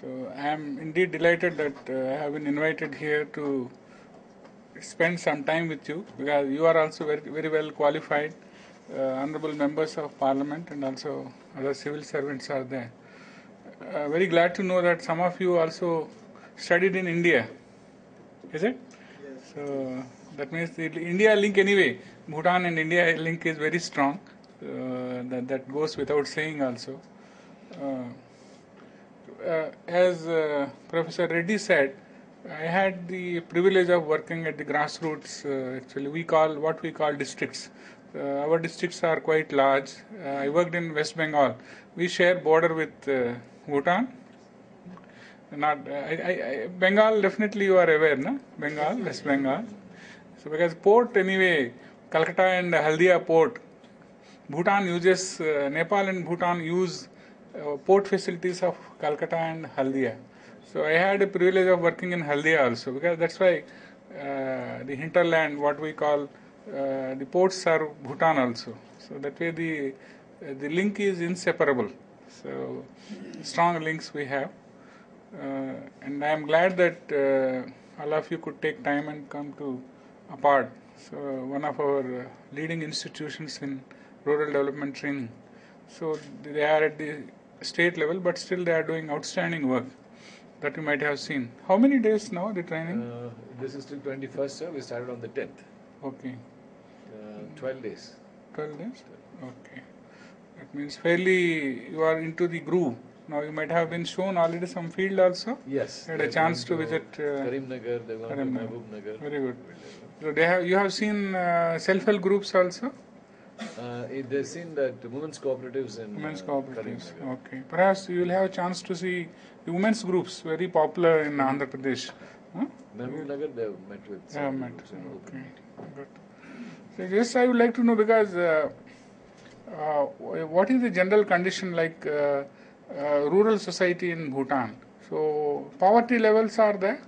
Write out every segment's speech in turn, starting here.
So I am indeed delighted that I have been invited here to spend some time with you, because you are also very well qualified, honorable members of parliament, and also other civil servants are there. Very glad to know that some of you also studied in India. Is it? Yes. So that means the India link anyway. Bhutan and India link is very strong. That goes without saying also. As Professor Reddy said, I had the privilege of working at the grassroots. Actually, we call districts. Our districts are quite large. I worked in West Bengal. We share border with Bhutan. Not Bengal. Definitely, you are aware, no? Bengal, West Bengal. So because port anyway, Calcutta and Haldia port, Bhutan uses Nepal and Bhutan use port facilities of Calcutta and Haldia. So I had a privilege of working in Haldia also, because that's why the hinterland, what we call the ports, are Bhutan also. So that way the link is inseparable. So strong links we have, and I am glad that all of you could take time and come to APARD. So one of our leading institutions in rural development training. So they are at the state level, but still they are doing outstanding work that you might have seen. How many days now the training? This is till 21st, sir. We started on the 10th. Okay. 12 days. 12 days? Okay. That means fairly you are into the groove. Now you might have been shown already some field also. Yes. Had a chance to visit Karimnagar, they've gone to Mahbubnagar. Very good. So you have seen self-help groups also? They've seen that women's cooperatives in Women's cooperatives. Karimnagar. Okay. Perhaps you will have a chance to see the women's groups, very popular in Andhra Pradesh. Mahbubnagar, they've met with Yeah, some met. groups in open Okay. meeting. Good. So just I would like to know, because what is the general condition like rural society in Bhutan? So poverty levels are there?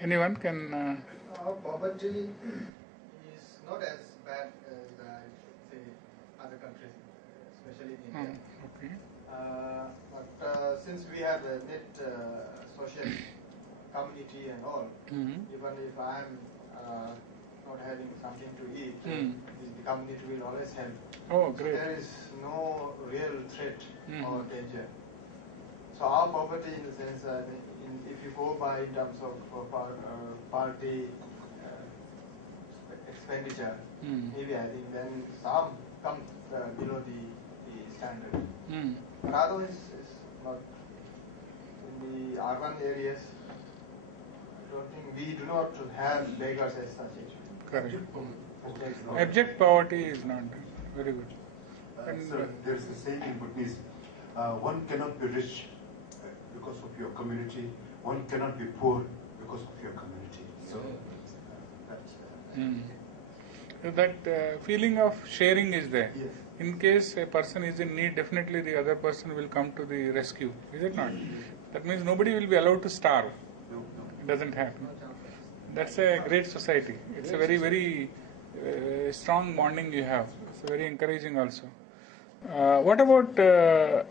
Anyone can? Poverty is not as bad as say other countries, especially in India. Okay. But since we have a net social community and all, even if I am not having something to eat, the community will always help. Oh, great. So there is no real threat or danger. So our poverty, in the sense, if you go by in terms of party expenditure, maybe I think then some comes below the standard. But otherwise, it's not. In the urban areas, I don't think we do not have beggars as such. Correct. Abject poverty is not there. Very good. Sir, there is a saying in Bhutanese, one cannot be rich because of your community, one cannot be poor because of your community. So that's that feeling of sharing is there. Yes. In case a person is in need, definitely the other person will come to the rescue. Is it not? That means nobody will be allowed to starve. It doesn't happen. That's a great society. It's a very strong bonding you have. It's very encouraging also. What about the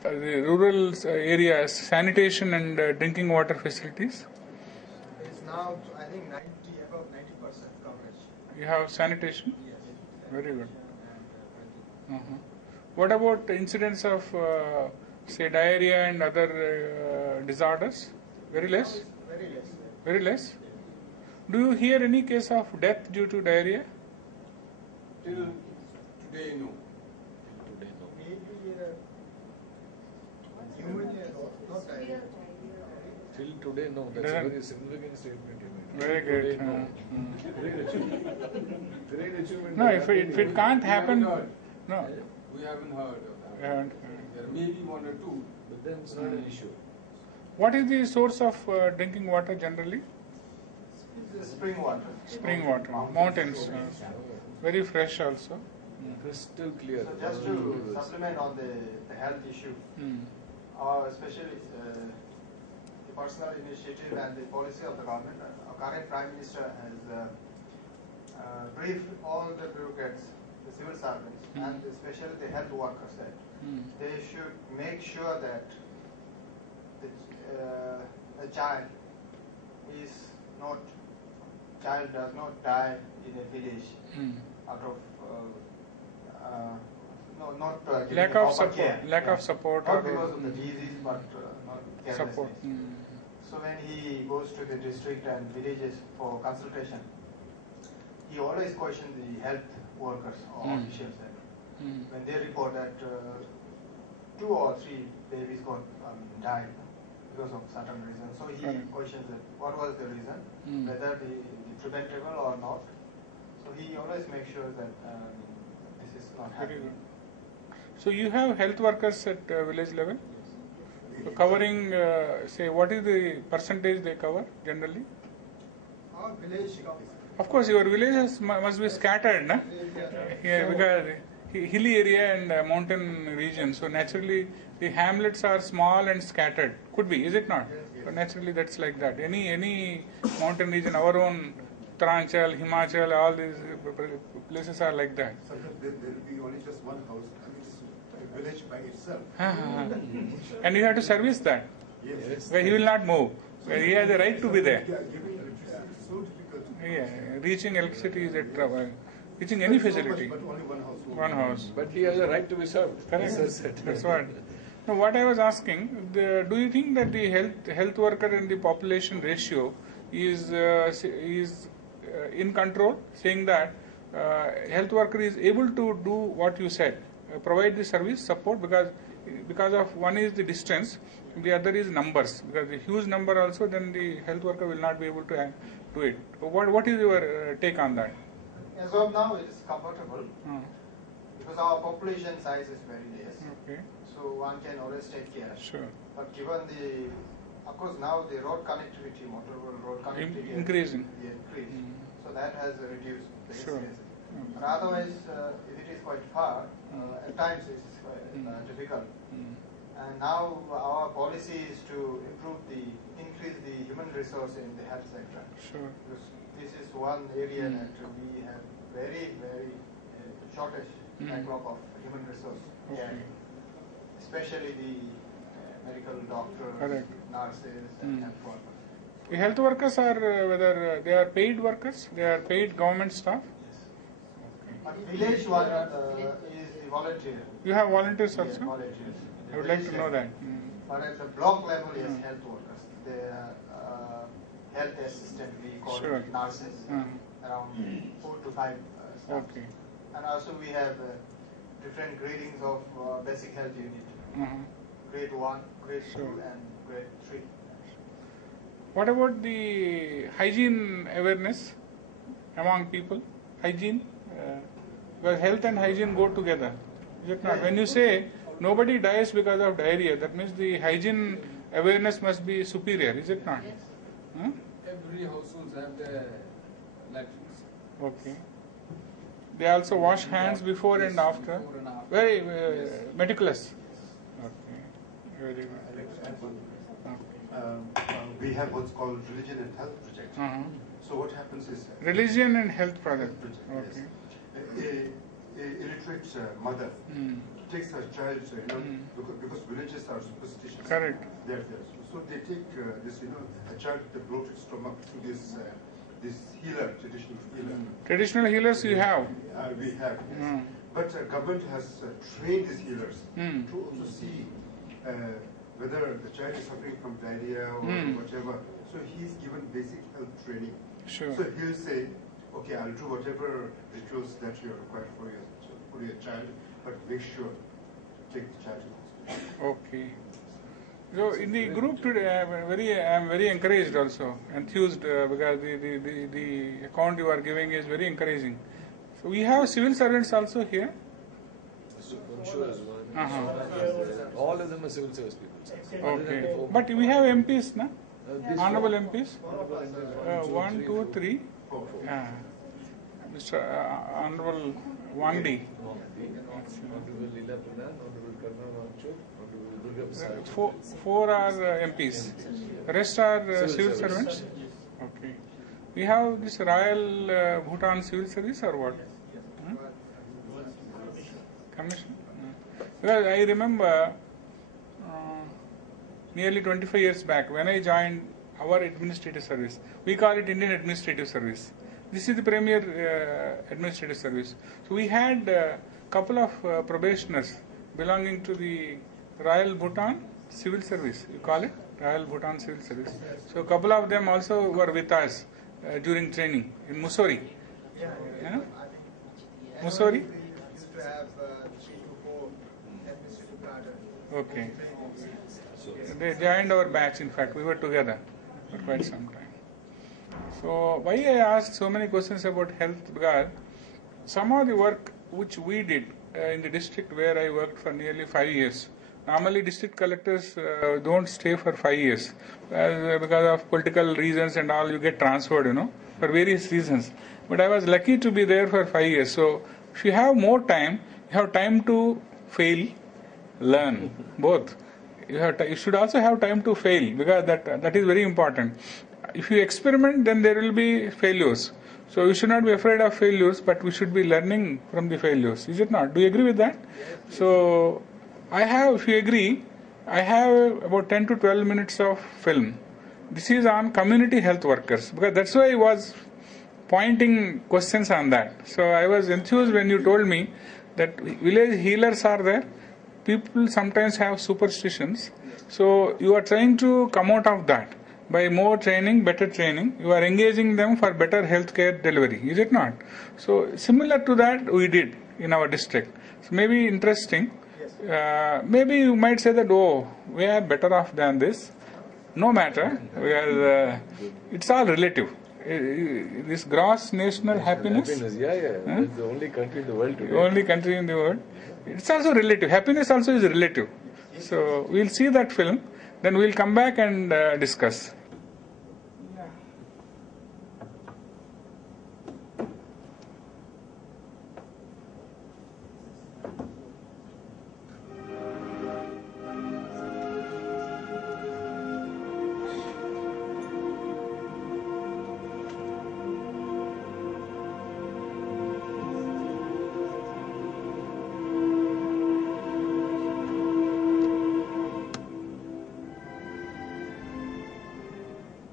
rural areas, sanitation and drinking water facilities? It's now, I think, above 90% coverage. You have sanitation? Yes. Very good. What about incidents of, say, diarrhea and other disorders? Very less? Very less. Very less? Do you hear any case of death due to diarrhea? Till today, no. Maybe pneumonia, not diarrhea. Till today, no. That's a very significant statement you made. Very Today, good. no. Great achievement. Great achievement. No, if it can't happen, no. We haven't heard of that. We haven't heard. There may be one or two. But then it's not an issue. What is the source of drinking water generally? It's spring water. Spring water, mountains, very fresh also. Crystal clear. So just to supplement on the health issue, especially the personal initiative and the policy of the government, our current Prime Minister has briefed all the bureaucrats, the civil servants, and especially the health workers that they should make sure that a child does not die in a village out of not giving Lack a of proper support. care. Lack Yeah. of support. Not or because of the disease, but not support. carelessness. So when he goes to the district and villages for consultation, he always questions the health workers or officials there. When they report that 2 or 3 babies died because of certain reasons, so he questions it. What was the reason? Whether the preventable or not. So he always makes sure that this is not happening. So you have health workers at village level? So covering, say, what is the percentage they cover generally? Our village. Of course, your villages must be scattered, na? Yeah, because hilly area and mountain region. So naturally, the hamlets are small and scattered. Could be, is it not? So naturally, that's like that. Any mountain region, our own Uttaranchal, Himachal, all these places are like that. Sometimes there will be only just one house, and it's a village by itself. And you have to service that. Yes. Where he will not move. Where he has the right to be there. Yeah, giving electricity is so difficult. Yeah, reaching electricity is a trouble. Reaching any facility. But only one house. One house. But he has a right to be served. Correct. He says it. That's what. Now, what I was asking, do you think that the health worker and the population ratio is in control, saying that health worker is able to do what you said, provide the service support, because of one is the distance, the other is numbers, because the huge number also, then the health worker will not be able to do it. What is your take on that? As of now, it is comfortable because our population size is very less. Okay. So one can always take care. Sure. But given of course now the road connectivity, motor road connectivity Increasing. has increased. So that has reduced the Sure. incidence. But otherwise, if it is quite far, at times it's quite difficult. And now our policy is to increase the human resource in the health sector. Sure. Because this is one area that we have very, very shortage backlog of human resource. Okay. Especially the medical doctors, Correct. nurses, and health workers. The health workers are whether they are paid workers, they are paid government staff. But village one is the volunteer. You have volunteers Yes, also. volunteers. I would like to know that. But at the block level, yes, health workers. They are health assistant, we call Sure. it nurses, around 4 to 5 staff. Okay. And also we have different gradings of basic health unit. Grade 1, grade 2 Sure. and grade 3. What about the hygiene awareness among people? Hygiene? Because health and hygiene go together. Is it not? When you say nobody dies because of diarrhea, that means the hygiene awareness must be superior. Is it not? Every households have their latrines. Okay. They also wash hands before and after. Before and after. Very meticulous. Okay. Very good. We have what's called religion and health project. So what happens is Religion and health project. Yes. Okay. A illiterate mother takes her child, because villages are superstitious. Correct. They're there. So they take a child with a bloated stomach to this healer, traditional healer. Traditional healers you have. We have, yes. But government has trained these healers to also see whether the child is suffering from diarrhea or whatever. So he's given basic health training. Sure. So he'll say, okay, I'll do whatever rituals that you require for your child, but make sure to take the child to the hospital. Okay. So in the group today, I am very encouraged also, enthused because the account you are giving is very encouraging. So we have civil servants also here. Sure is one. All of them are civil service people. Okay. But we have MPs, na? These Honorable four. MPs. Honorable 1, 2, 3. Mr. Honorable Wangdi. Honorable Leela Pradhan, Honorable Karna Ramchur, Honorable Durga Prasad. Four are MPs. The rest are civil servants. Okay. We have this Royal Bhutan Civil Service or what? Commission? Because I remember nearly 25 years back when I joined our administrative service. We call it Indian Administrative Service. This is the premier administrative service. So we had a couple of probationers belonging to the Royal Bhutan Civil Service. You call it Royal Bhutan Civil Service. So a couple of them also were with us during training in Mussoorie. Yeah? Mussoorie? We used to have 3 to 4 administrative cadre. Okay. They joined our batch, in fact. We were together for quite some time. So, why I asked so many questions about health? Because some of the work which we did in the district where I worked for nearly 5 years. Normally, district collectors don't stay for 5 years because of political reasons and all. You get transferred, for various reasons. But I was lucky to be there for 5 years. So, if you have more time, you have time to fail, learn, both. You should also have time to fail because that is very important. If you experiment, then there will be failures. So we should not be afraid of failures, but we should be learning from the failures. Is it not? Do you agree with that? So if you agree, I have about 10 to 12 minutes of film. This is on community health workers because that's why I was pointing questions on that. So I was enthused when you told me that village healers are there. People sometimes have superstitions. So you are trying to come out of that. By more training, better training, you are engaging them for better healthcare delivery. Is it not? So similar to that we did in our district. So maybe interesting. Maybe you might say that, we are better off than this. No matter, because it's all relative. This gross national happiness. Happiness, yeah. Huh? It's the only country in the world today. The only country in the world. It's also relative. Happiness also is relative. So we'll see that film. Then we'll come back and discuss.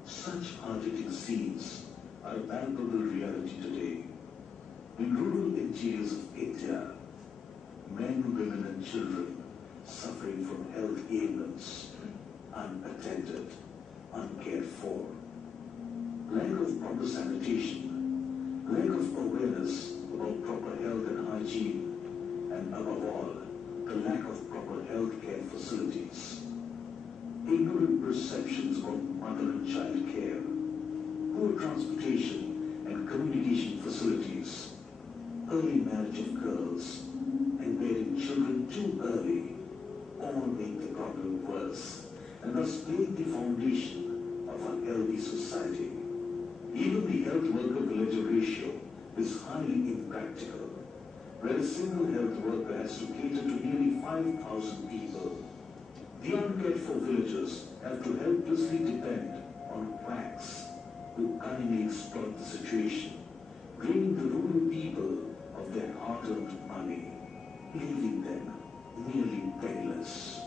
Such hard-hitting scenes are a palpable reality today. In rural interiors of India, men, women and children suffering from health ailments, unattended, uncared for. Lack of proper sanitation, lack of awareness about proper health and hygiene, and above all, the lack of proper health care facilities. Ignorant perceptions about mother and child care, poor transportation and communication facilities, early marriage of girls, and bearing children too early all make the problem worse and thus lay the foundation of a healthy society. Even the health worker-villager ratio is highly impractical, where a single health worker has to cater to nearly 5,000 people. The uncared for villagers have to helplessly depend on quacks who cunningly exploit the situation, draining the rural people of their hard-earned money, leaving them nearly penniless.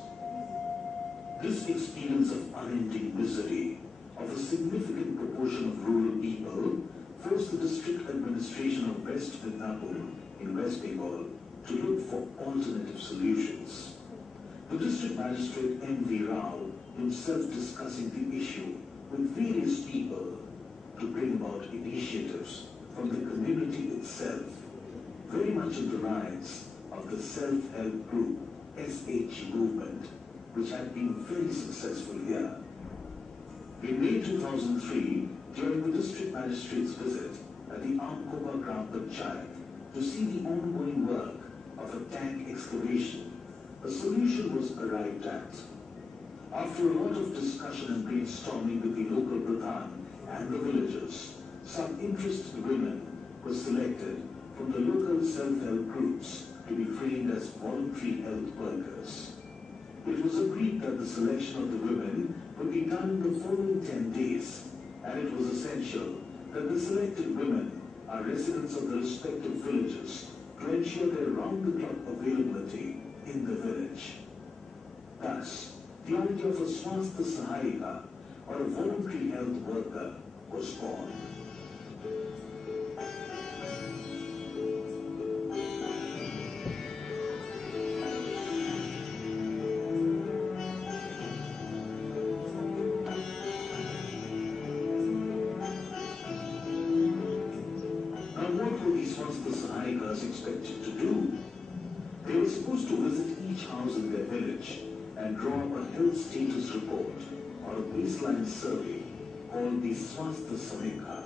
This experience of unending misery of a significant proportion of rural people forced the district administration of West Midnapur in West Bengal to look for alternative solutions. The district magistrate M.V. Rao himself discussing the issue with various people to bring about initiatives from the community itself, very much in the lines of the self-help group SH movement, which had been very successful here. In May 2003, during the district magistrate's visit at the Amkoba Gram Panchayat to see the ongoing work of a tank excavation, a solution was arrived at. After a lot of discussion and brainstorming with the local pradhan and the villagers, some interested women were selected from the local self-help groups to be trained as voluntary health workers. It was agreed that the selection of the women would be done in the following 10 days, and it was essential that the selected women are residents of the respective villages to ensure their round-the-clock availability in the village. Thus, the idea of a Swasthya Sahayika, or a voluntary health worker, was born. Expected to do. They were supposed to visit each house in their village and draw up a health status report or a baseline survey called the Swasthya Samekha.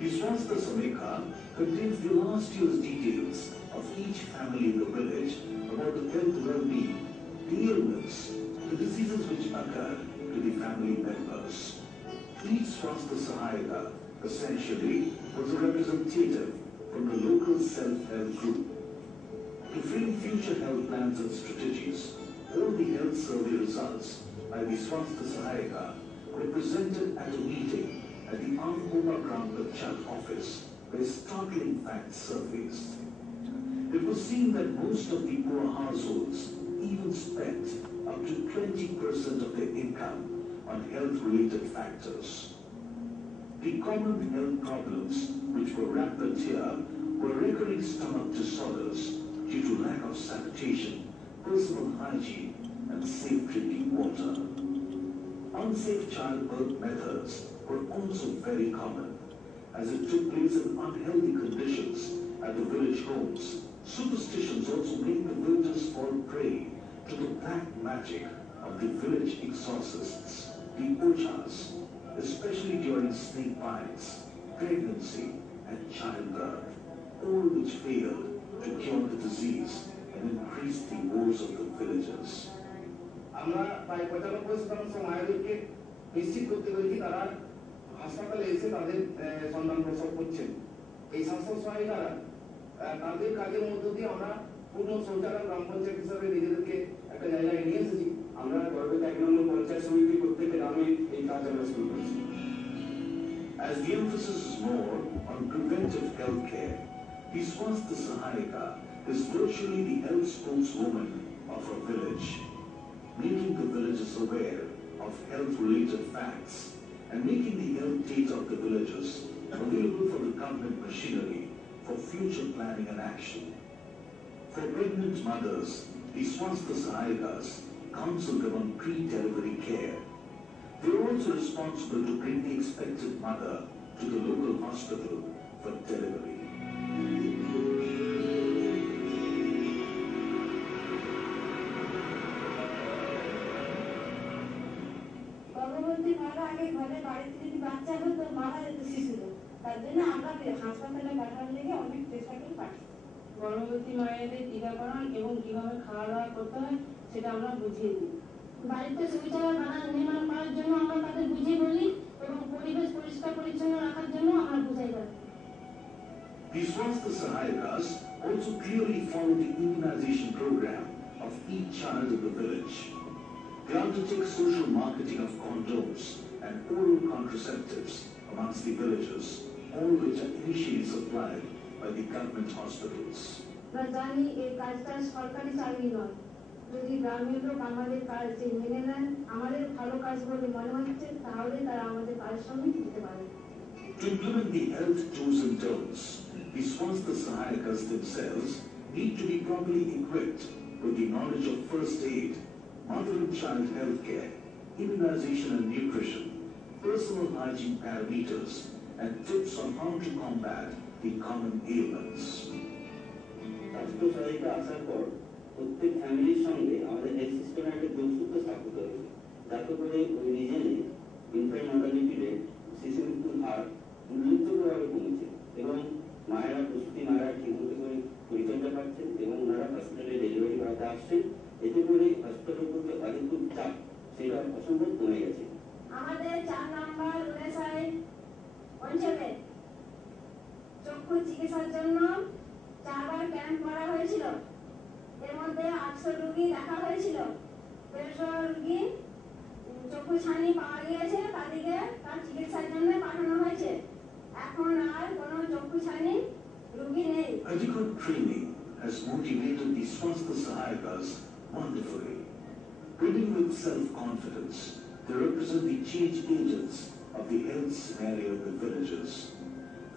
The Swasthya Samekha contains the last year's details of each family in the village about the health well-being, the ailments, the diseases which occur to the family members. Each Swasthya Sahayika essentially was a representative from the local self-help group. To frame future health plans and strategies, all the health survey results by the Swasthya Sahayika were presented at a meeting at the Ankoma Gram Panchayat office where startling facts surfaced. It was seen that most of the poor households even spent up to 20% of their income on health-related factors. The common health problems which were rampant here were recurring stomach disorders due to lack of sanitation, personal hygiene, and safe drinking water. Unsafe childbirth methods were also very common, as it took place in unhealthy conditions at the village homes. Superstitions also made the villagers fall prey to the black magic of the village exorcists, the ochas, especially during snake bites, pregnancy, and childbirth, all which failed to cure the disease and increase the woes of the villagers. আমরা প্রায় 95% মায়েদেরকে নিশ্চিত করতে পেরেছি তারা হাসপাতালে এসে তাদের সন্তান প্রসব করছেন। এই স্বাস্থ্য সহায়িকারা তাদের কাজের মধ্য দিয়ে আমরা পূর্ণ শৌচালয় গ্রাম পঞ্চায়েত হিসাবে নিজেদেরকে একটা জায়গায় নিয়ে এসেছি। আমরা গর্বের 1 নম্বর পঞ্চায়েত সমিতির প্রত্যেকটা গ্রামে এই কাজ আমরা শুরু করেছি। As the emphasis is more on preventive health care, the Swasthya Sahayika is virtually the health spokeswoman of a village, making the villagers aware of health-related facts and making the health data of the villagers available for the government machinery for future planning and action. For pregnant mothers, the Swasthya Sahayikas counsel them on pre-delivery care. They are also responsible to bring the expected mother to the local hospital for delivery. গর্ভবতী মারা আগে ঘরে বাড়িতে যদি বাচ্চা হতো মারা যেত শিশুদের, তার জন্য আমরা হাসপাতালে পাঠানোর লেগে অনেক চেষ্টা করে পাঠাই। গর্ভবতী মায়েদের টিকাকরণ এবং কিভাবে খাওয়া দাওয়া করতে হয় সেটা আমরা বুঝিয়ে দিই। বাড়িতে শৌচালয় নির্মাণ করার জন্য আমরা তাদের বুঝিয়ে বলি এবং পরিবেশ পরিষ্কার পরিচ্ছন্ন রাখার জন্য আমরা বুঝাই দেই। The Swasthya Sahayikas also clearly follow the immunization program of each child in the village. They undertake social marketing of condoms and oral contraceptives amongst the villagers, all which are initially supplied by the government hospitals. আমরা জানি এই কাজটা সরকারি চাকরি নয়, যদি গ্রামের লোক আমাদের কাজ মেনে নেন, আমাদের ভালো কাজ বলে মনে হচ্ছে, তাহলে তারা আমাদের কাজের সঙ্গে দিতে পারে। To implement the health do's and don'ts, the Swasthya Sahayikas themselves need to be properly equipped with the knowledge of first aid, mother and child health care, immunization and nutrition, personal hygiene parameters, and tips on how to combat the common ailments. স্বাস্থ্য সহায়িকা আসার পর প্রত্যেক ফ্যামিলির সঙ্গে আমাদের health সিস্টেমে একটা যোগসূত্র স্থাপিত হয়েছে, যাতে করে ওই রিজনে ইনফ্যান্ট মর্টালিটি রেট, শিশু মৃত্যুর হার উল্লেখযোগ্যভাবে কমেছে এবং মায়েরা প্রসূতি মায়েরা ঠিকমতো করে পরিচর্যা পাচ্ছেন এবং ওনারা হসপিটালে ডেলিভারি করাতে আসছেন। এতে করে হসপিটালের উপরে অধিক চাপ সেটা অসম্ভব কমে গেছে। আমাদের 4 নম্বর অঞ্চলে চক্ষু চিকিৎসার জন্য 4বার ক্যাম্প করা হয়েছিল। এর মধ্যে 800 রোগী দেখা হয়েছিল। 150 রোগী চক্ষু ছানি পাওয়া গিয়েছে, তাদেরকে তার চিকিৎসার জন্য পাঠানো হয়েছে। এখন আর কোনো চক্ষু ছানি রোগী নেই। Adequate training has motivated the Swasthya Sahayakas wonderfully. Building with self-confidence, they represent the change agents of the health scenario in the villages.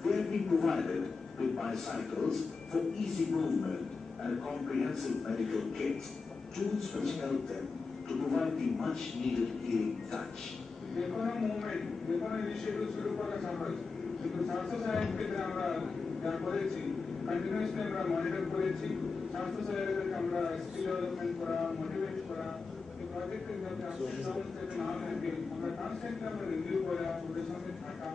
They have been provided with bicycles for easy movement and a comprehensive medical kit, tools which help them to provide the much-needed healing touch. Continuously আমরা monitor করেছি স্বাস্থ্য সহায়তাকে আমরা skill development করা motivate করা এই প্রজেক্টের যাতে আসলে না থাকে আমরা কনস্ট্যান্টলি আমরা রিভিউ করা ওদের সঙ্গে থাকা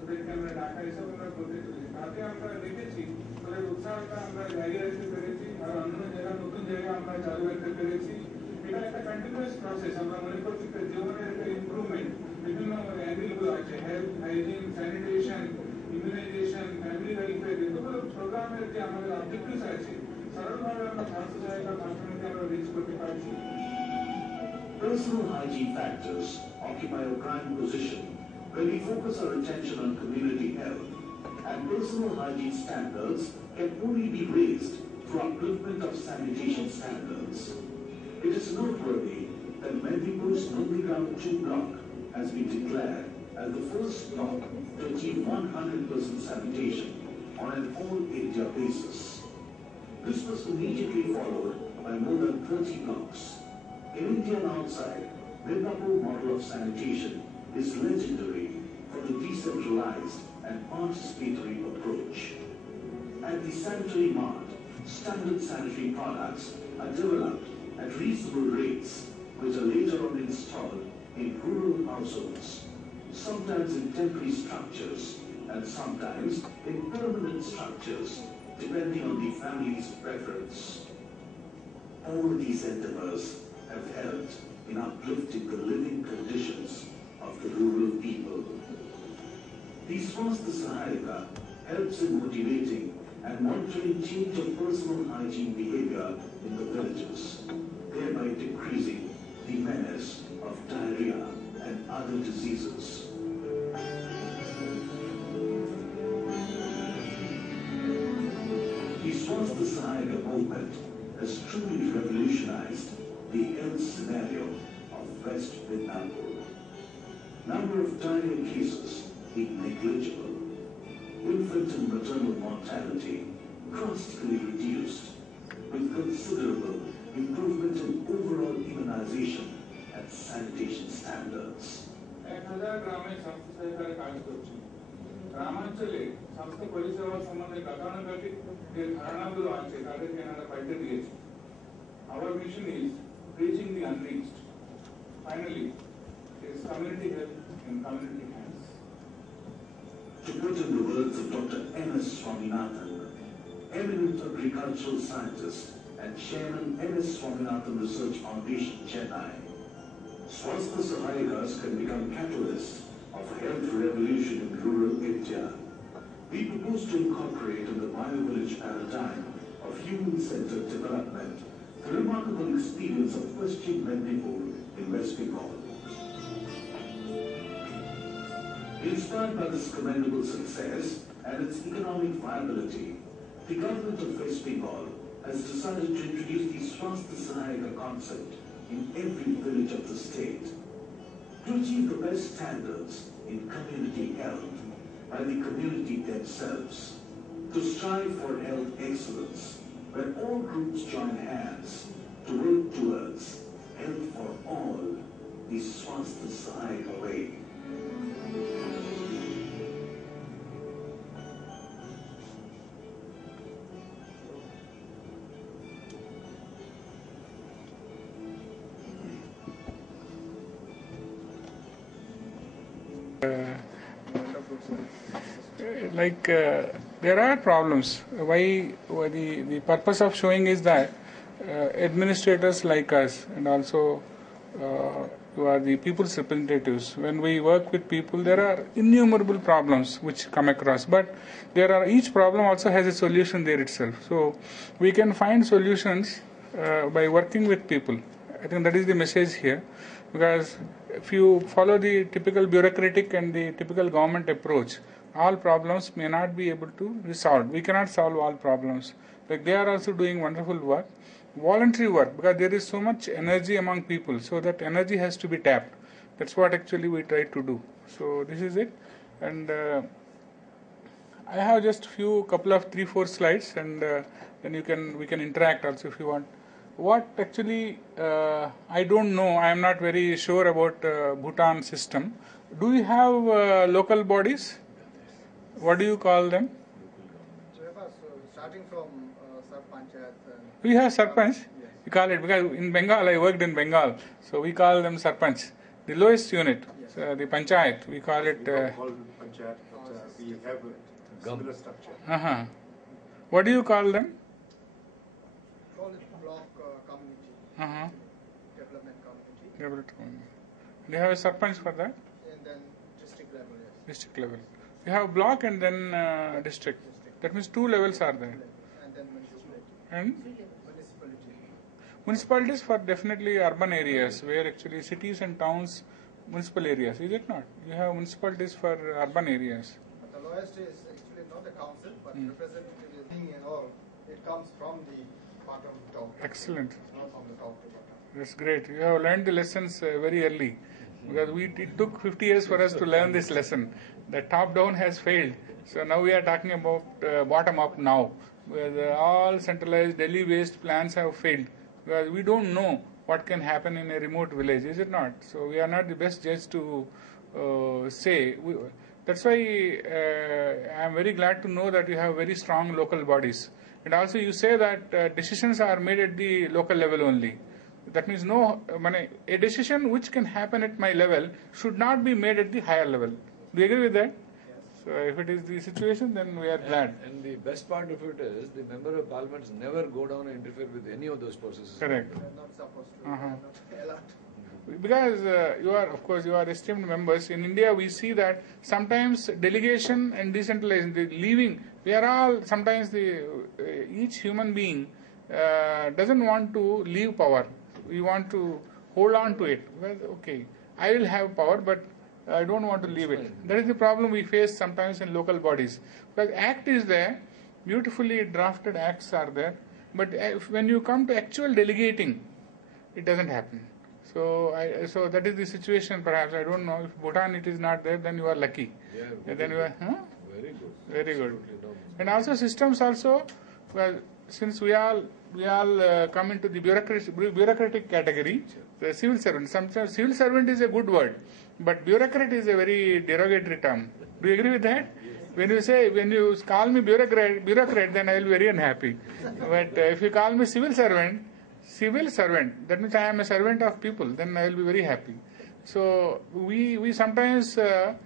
ওদেরকে আমরা ডাকা এসব আমরা করতে চলেছি তাতে আমরা দেখেছি ওদের উৎসাহটা আমরা জায়গায় রাখতে পেরেছি আর অন্য জায়গায় নতুন জায়গায় আমরা চালু রাখতে পেরেছি এটা একটা কন্টিনিউয়াস প্রসেস আমরা মনে করছি যে জীবনের একটা ইমপ্রুভমেন্ট বিভিন্ন অ্যাঙ্গেলগুলো আছে health hygiene sanitation immunization, family welfare, এগুলো প্রোগ্রামের যে আমাদের অবজেক্টিভস আছে সরলভাবে আমরা স্বাস্থ্য সহায়তা কনফারেন্সে আমরা রিচ করতে পারছি। Personal hygiene factors occupy a prime position when we focus our attention on community health, and personal hygiene standards can only be raised through upliftment of sanitation standards. It is noteworthy that Mendipur's Nandigram 2 block has been declared as the first block to achieve 100% sanitation on an all-India basis. This was immediately followed by more than 30 blocks. In India and outside, Midnapur model of sanitation is legendary for the decentralized and participatory approach. At the sanitary mart, standard sanitary products are developed at reasonable rates, which are later on installed in rural households, sometimes in temporary structures and sometimes in permanent structures, depending on the family's preference. All these endeavors have helped in uplifting the living conditions of the rural people. The Swasthya Sahayaka helps in motivating and monitoring change of personal hygiene behavior in the villages, thereby decreasing the menace of diarrhea and other diseases. The Swasthya Sahayaka movement has truly revolutionized the health scenario of West Midnapur. Number of diarrhea cases being negligible, infant and maternal mortality drastically reduced, with considerable improvement in overall immunization and sanitation standards. 1000 গ্রামে স্বাস্থ্য সহায়তার কাজ করছি গ্রামাঞ্চলে স্বাস্থ্য পরিষেবা সম্বন্ধে গতানুগতিক যে ধারণাগুলো আছে তাদেরকে এনারা পাল্টে দিয়েছে Our mission is reaching the unreached. Finally, it is community health in community hands. To put in the words of Dr. M.S. Swaminathan, eminent agricultural scientist and chairman M.S. Swaminathan Research Foundation, Chennai, Swasthya Sahayakas can become catalysts of a health revolution in rural India. We propose to incorporate in the bio-village paradigm of human-centered development the remarkable experience of Paschim Medinipur in West Bengal. Inspired by this commendable success and its economic viability, the government of West Bengal has decided to introduce the Swasthya Sahayaka concept in every village of the state. To achieve the best standards in community health by the community themselves, to strive for health excellence, where all groups join hands to work towards health for all, the Swasthya Sahayaka way. There are problems. Why the purpose of showing is that administrators like us and also who are the people's representatives, when we work with people, there are innumerable problems which come across, but each problem also has a solution there itself. So we can find solutions by working with people. I think that is the message here, because if you follow the typical bureaucratic and the typical government approach, all problems may not be able to be solved. We cannot solve all problems. Like they are also doing wonderful work. Voluntary work, because there is so much energy among people, so that energy has to be tapped. That's what actually we try to do. So this is it, and I have just couple of 3-4 slides, and then we can interact also if you want. What actually I don't know. I am not very sure about Bhutan system. Do you have local bodies? What do you call them? Starting from Sarpanchayat. We have Sarpanch. We call it, because in Bengal, I worked in Bengal, so we call them Sarpanch. The lowest unit, the Panchayat, we call it. We don't call Panchayat, but we have a similar structure. What do you call them? Call it block community. Development community. Development community. Do you have a Sarpanch for that? And then district level, yes. District level. You have block and then district. That means 2 levels are there. And then municipality. And Municipality. municipalities for definitely urban areas, where actually cities and towns, municipal areas, is it not? You have municipalities for urban areas. But the lowest is actually not the council, but representative is thing and all. It comes from the bottom to top. Excellent. It's not from the top to bottom. That's great. You have learned the lessons very early, because it took 50 years for us to learn this lesson. The top down has failed. So now we are talking about bottom up now, where all centralized Delhi-based plans have failed, because we don't know what can happen in a remote village, is it not? So we are not the best judge to say. That's why I am very glad to know that you have very strong local bodies. And also you say that decisions are made at the local level only. That means a decision which can happen at my level should not be made at the higher level. Do you agree with that? So if it is the situation, then we are glad. And the best part of it is the member of parliaments never go down and interfere with any of those processes. Correct. They are not supposed to. They are not allowed. Because you are esteemed members. In India, we see that sometimes delegation and decentralization, the leaving, we are all, sometimes each human being doesn't want to leave power. We want to hold on to it. Well, okay, I will have power, but I don't want to leave it. That is the problem we face sometimes in local bodies. Because act is there, beautifully drafted acts are there, but when you come to actual delegating, it doesn't happen. So that is the situation. Perhaps I don't know if Bhutan it is not there, then you are lucky. Yeah, then you are very good. very good. And also systems also. Well, since we all come into the bureaucratic category, the civil servant. Sometimes civil servant is a good word, but bureaucrat is a very derogatory term. Do you agree with that? When you call me bureaucrat, then I will be very unhappy. But if you call me civil servant, that means I am a servant of people, then I will be very happy. So we sometimes the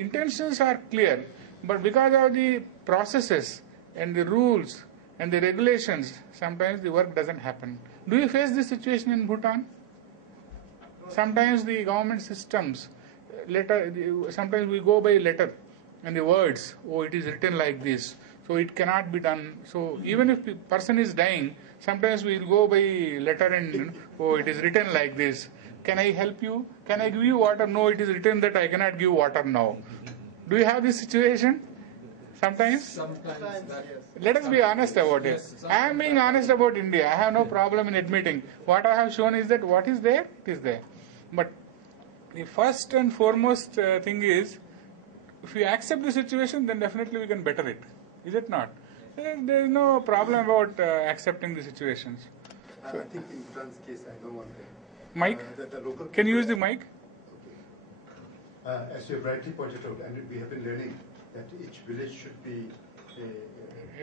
intentions are clear, but because of the processes and the rules and the regulations, sometimes the work doesn't happen. Do you face this situation in Bhutan? Sometimes the government systems, sometimes we go by letter and the words, it is written like this, so it cannot be done. So even if the person is dying, sometimes we will go by letter and, it is written like this. Can I help you? Can I give you water? No, it is written that I cannot give water now. Do you have this situation? Sometimes? Sometimes, yes. Let us be honest about it. I am being honest about India. I have no problem in admitting. What I have shown is that what is there, it is there. But the first and foremost thing is, if we accept the situation, then definitely we can better it. Is it not? There is no problem about accepting the situations. I think in Bhutan's case, I don't want to. Mic? Can you use the mic? Okay. As you have rightly pointed out, and we have been learning that each village should be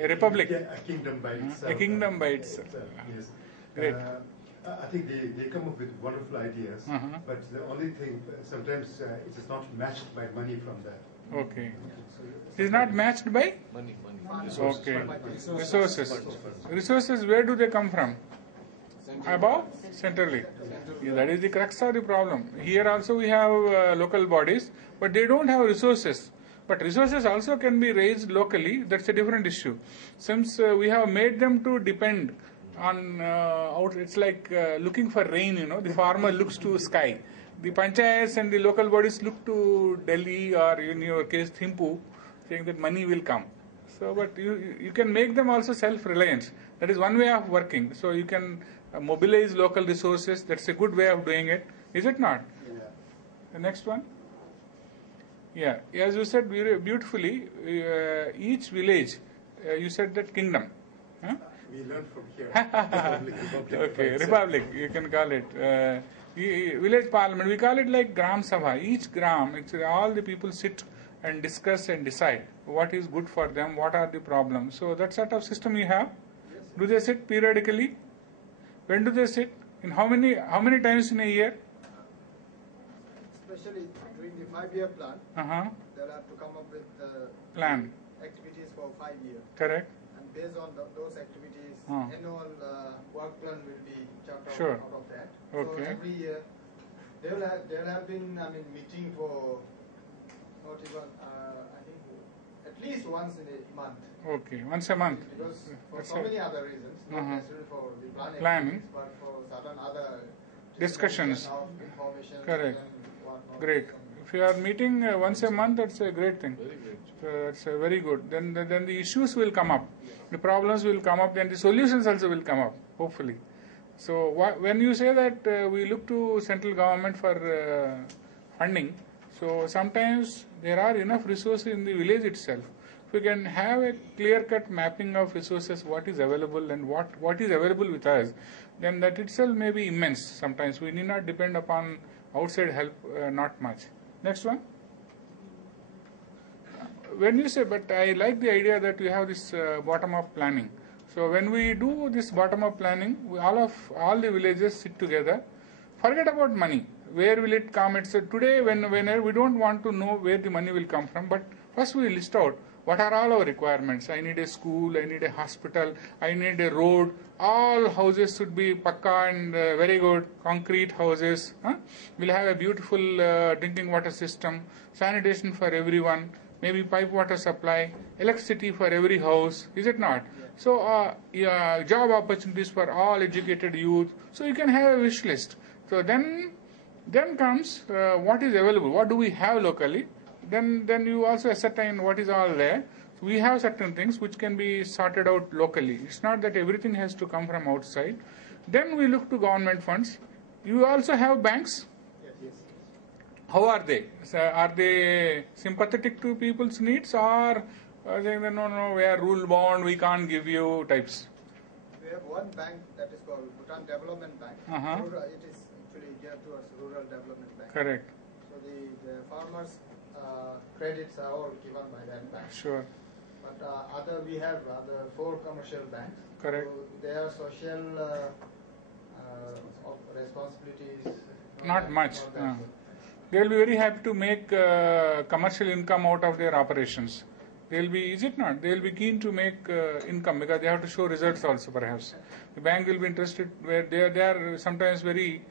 a republic. A kingdom by itself. A kingdom by itself. Yes. Great. I think they come up with wonderful ideas, but the only thing, sometimes it is not matched by money from that. Okay. It is not matched by? Money. Resources. Okay. Resources, where do they come from? Above? Centrally. That is the crux of the problem. Here also we have local bodies, but they don't have resources. But resources also can be raised locally. That's a different issue. Since we have made them to depend on it's like looking for rain. The farmer looks to sky. The panchayats and the local bodies look to Delhi, or in your case Thimphu, saying that money will come. So, but you can make them also self-reliant. That is one way of working. So you can mobilize local resources. That's a good way of doing it. Is it not? Yeah. The next one. Yeah, as you said beautifully, each village, you said that kingdom. Huh? We learn from here. Okay, republic, you can call it. Village parliament, we call it like Gram Sabha. Each gram, actually all the people sit and discuss and decide what is good for them, what are the problems. So that sort of system you have. Do they sit periodically? When do they sit? In how many times in a year? Especially during the 5-year plan, they'll have to come up with Plan. activities for 5 years. Correct. And based on those activities, annual work plan will be chopped Sure. out of that. Okay. So every year there have been meeting for not even I think at least once in a month. Okay, once a month. Because for That's so it. many other reasons, not necessarily for the Planning. activities, but for certain other Discussions. of information. Correct. And whatnot. Great. If you are meeting once a month, that's a great thing. Very great. That's very good. Then the issues will come up, the problems will come up, then the solutions also will come up, hopefully. So when you say that we look to central government for funding, so sometimes there are enough resources in the village itself. If we can have a clear-cut mapping of resources, what is available and what is available with us, then that itself may be immense. Sometimes we need not depend upon outside help, not much. Next one. When you say, but I like the idea that we have this bottom-up planning. So when we do this bottom-up planning, all the villages sit together. Forget about money. Where will it come? It's today whenever we don't want to know where the money will come from, but first we list out what are all our requirements. I need a school, I need a hospital, I need a road. All houses should be pakka and very good concrete houses. We'll have a beautiful drinking water system, sanitation for everyone, maybe pipe water supply, electricity for every house. Is it not? So job opportunities for all educated youth. So you can have a wish list. So then comes what is available. What do we have locally? Then you also ascertain what is all there. So we have certain things which can be sorted out locally. It's not that everything has to come from outside. Then we look to government funds. You also have banks. Yes. How are they? So are they sympathetic to people's needs, or saying that no, we are rule bound, we can't give you types? We have one bank that is called Bhutan Development Bank. It is actually geared towards rural development bank. Correct. So the farmers' credits are all given by that bank. Sure. But we have other 4 commercial banks. Correct. So their social responsibilities. Not much. They will be very happy to make commercial income out of their operations. They will be, is it not? They will be keen to make income because they have to show results also perhaps. The bank will be interested where they are sometimes very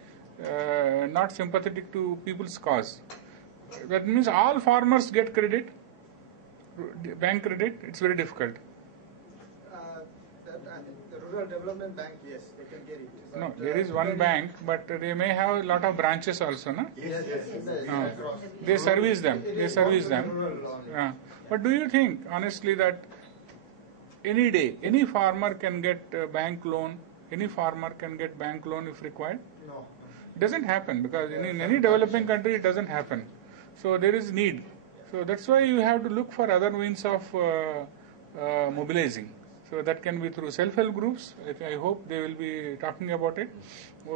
not sympathetic to people's cause. That means all farmers get credit, bank credit. It's very difficult. The rural development bank, yes, they can get it. But, no, there is one bank, but they may have a lot of branches also, no? Yes. They service them. But do you think, honestly, that any day, any farmer can get bank loan? Any farmer can get bank loan if required? No. It doesn't happen because in any developing country it doesn't happen. So there is need. So that's why you have to look for other means of mobilizing. So that can be through self-help groups. I hope they will be talking about it.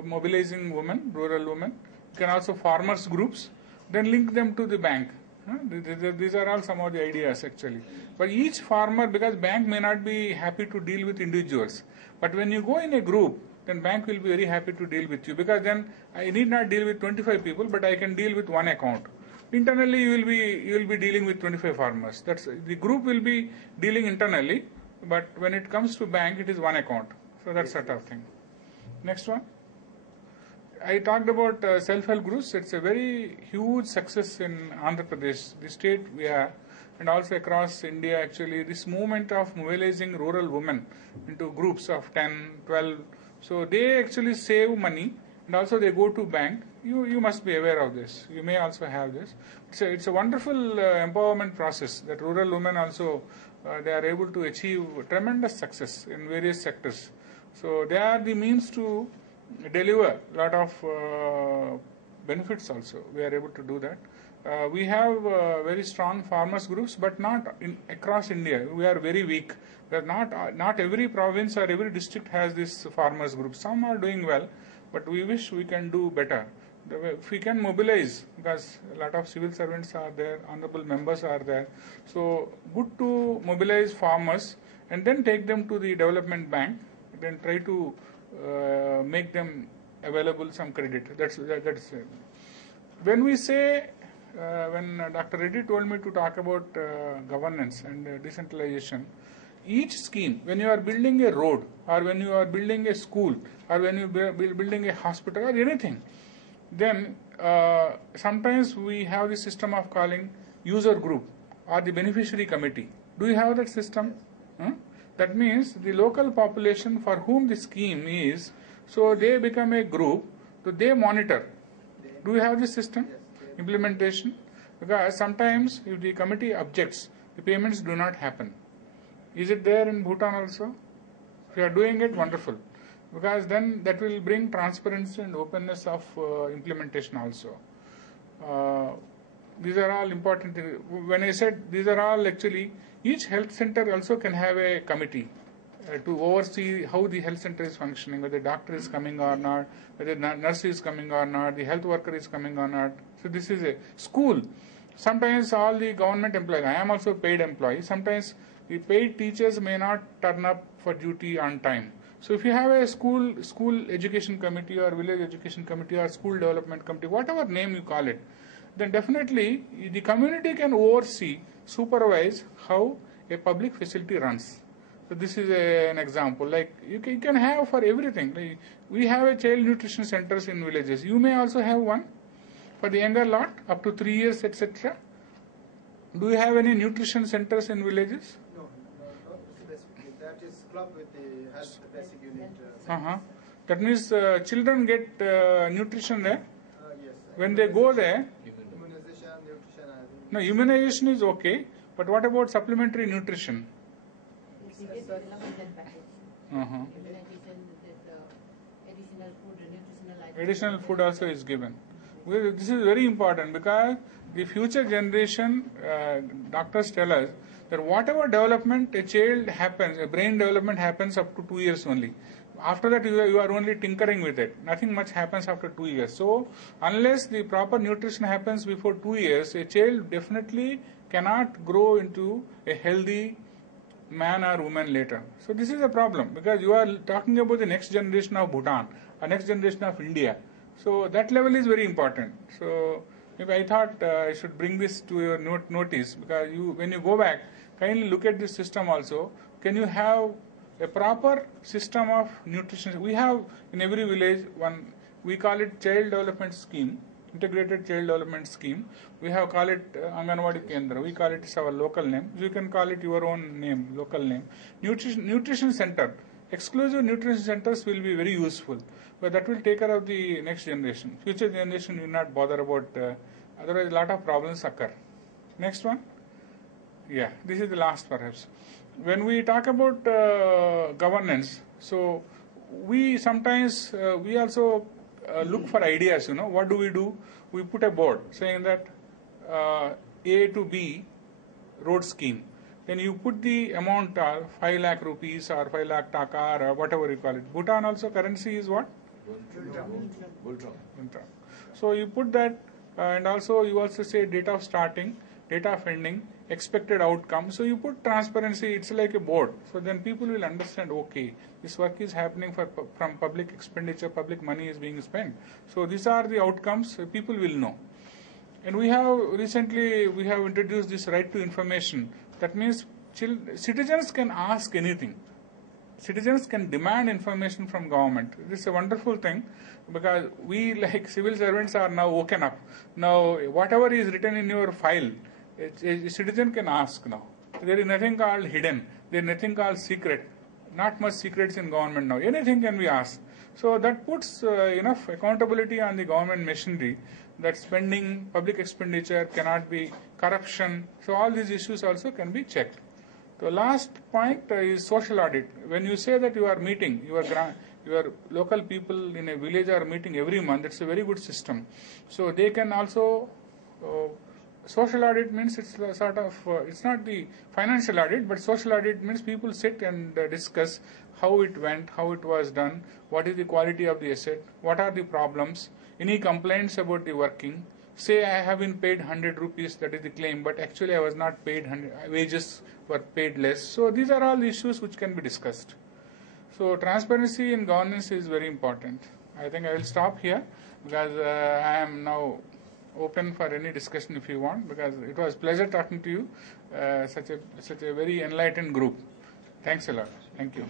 Mobilizing women, rural women. You can also farmers groups. Then link them to the bank. These are all some of the ideas actually. But each farmer, because bank may not be happy to deal with individuals. But when you go in a group, then bank will be very happy to deal with you, because then I need not deal with 25 people, but I can deal with one account. Internally, you will be dealing with 25 farmers. That's the group will be dealing internally, but when it comes to bank, it is one account. So that sort of thing. Next one. I talked about self-help groups. It's a very huge success in Andhra Pradesh, the state we are, and also across India. Actually, this movement of mobilizing rural women into groups of 10, 12. So they actually save money, and also they go to bank. You must be aware of this. You may also have this. It's a wonderful empowerment process that rural women also they are able to achieve tremendous success in various sectors. So they are the means to deliver a lot of benefits also. We are able to do that. We have very strong farmers groups, but not across India. We are very weak. Not every province or every district has this farmers group. Some are doing well, but we wish we can do better. If we can mobilize, because a lot of civil servants are there, honorable members are there, so good to mobilize farmers and then take them to the development bank, then try to make them available some credit. That's it. When we say, when Dr. Reddy told me to talk about governance and decentralization, each scheme, when you are building a road, or when you are building a school, or when you are building a hospital or anything, then sometimes we have the system of calling user group or the beneficiary committee. Do you have that system? That means the local population for whom the scheme is, so they become a group, so they monitor. Do you have this system? Implementation? Because sometimes if the committee objects, the payments do not happen. Is it there in Bhutan also? If you are doing it, wonderful. Because then that will bring transparency and openness of implementation also. These are all important. When I said these are all actually, each health center also can have a committee to oversee how the health center is functioning, whether the doctor is coming or not, whether the nurse is coming or not, the health worker is coming or not. So this is a school. Sometimes all the government employees, I am also a paid employee, sometimes the paid teachers may not turn up for duty on time. So if you have a school education committee or village education committee or school development committee, whatever name you call it, then definitely the community can oversee, supervise how a public facility runs. So this is an example. Like you can have for everything. Like we have a child nutrition centers in villages. You may also have one for the younger lot up to 3 years, etc. Do you have any nutrition centers in villages? No, not specifically. That is clubbed with the health basic unit. That means children get nutrition there. Yes. When they go there. Immunization, nutrition. No, immunization is okay. But what about supplementary nutrition? Additional food also is given. This is very important because the future generation, doctors tell us that whatever development a child happens, a brain development happens up to 2 years only. After that, you are only tinkering with it. Nothing much happens after 2 years. So, unless the proper nutrition happens before 2 years, a child definitely cannot grow into a healthy man or woman later. So this is a problem because you are talking about the next generation of Bhutan, or next generation of India. So that level is very important. So maybe I thought I should bring this to your notice because when you go back, kindly look at this system also. Can you have a proper system of nutrition? We have in every village one, we call it child development scheme. Integrated Child Development Scheme. We have called it Anganwadi Kendra. We call it our local name. You can call it your own name, local name. Nutrition Center. Exclusive nutrition centers will be very useful. But that will take care of the next generation. Future generation will not bother about, otherwise a lot of problems occur. Next one. Yeah, this is the last perhaps. When we talk about governance, so we sometimes, we also look for ideas, what do? We put a board saying that A to B road scheme. Then you put the amount 5 lakh rupees or 5 lakh taka or whatever you call it. Bhutan also currency is what? Bultrong. So you put that and also you also say date of starting, date of ending, expected outcome. So you put transparency, it's like a board. So then people will understand, okay, this work is happening from public expenditure, public money is being spent. So these are the outcomes, people will know. And we have introduced this right to information. That means citizens can ask anything. Citizens can demand information from government. This is a wonderful thing because we like civil servants are now woken up. Now whatever is written in your file, a citizen can ask now. There is nothing called hidden. There is nothing called secret. Not much secrets in government now. Anything can be asked. So that puts enough accountability on the government machinery that spending, public expenditure cannot be corruption. So all these issues also can be checked. The last point is social audit. When you say that you are meeting, your local people in a village are meeting every month, it's a very good system. So they can also, social audit means it's a sort of, it's not the financial audit, but social audit means people sit and discuss how it went, how it was done, what is the quality of the asset, what are the problems, any complaints about the working. Say I have been paid 100 rupees, that is the claim, but actually I was not paid 100, wages were paid less. So these are all issues which can be discussed. So transparency in governance is very important. I think I will stop here because I am now open for any discussion if you want, because it was pleasure talking to you, such a very enlightened group. Thanks a lot. Thank you.